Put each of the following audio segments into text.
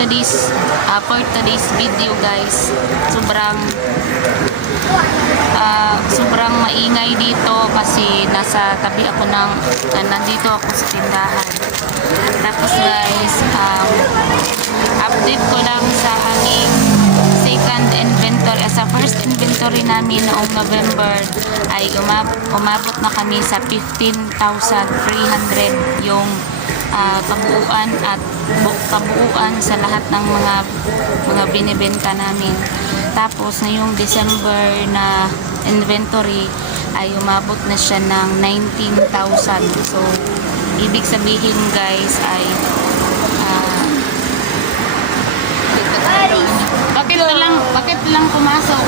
today's video guys, sobrang maingay dito kasi nasa tabi ako nandito ako sa tindahan. Tapos guys, update ko lang sa aming second inventory. Sa first inventory namin noong November ay umabot na kami sa 15,300 yung kabuuan sa lahat ng mga binibenta namin. Tapos ngayong December na inventory ay umabot na siya ng 19,000. So ibig sabihin guys ay bakit lang pumasok?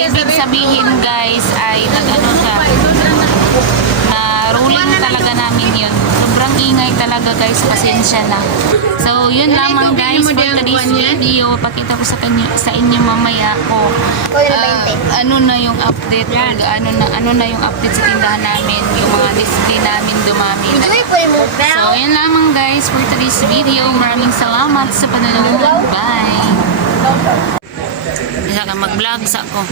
Ibig sabihin guys ay nag-ano siya, na ruling talaga namin yun. Sobrang ingay talaga guys, pasensya na. So yun lamang guys for today's video. Pakita ko sa inyo mamaya ko ano na yung update, ano na yung update sa tindahan namin, yung mga display namin dumami na. So yun lamang guys for today's video. Maraming salamat sa panonood. Bye! Isa ka mag-vlogs ako.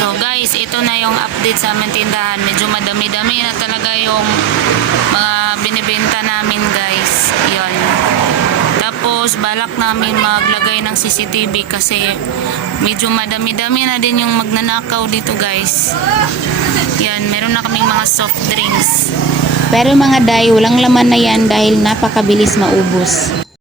So guys, ito na yung update sa aming tindahan. Medyo madami-dami na talaga yung mga binibenta namin guys. Yan. Tapos balak namin maglagay ng CCTV kasi medyo madami-dami na din yung magnanakaw dito guys. Yan, meron na kaming mga soft drinks. Pero mga day, walang laman na yan dahil napakabilis maubos.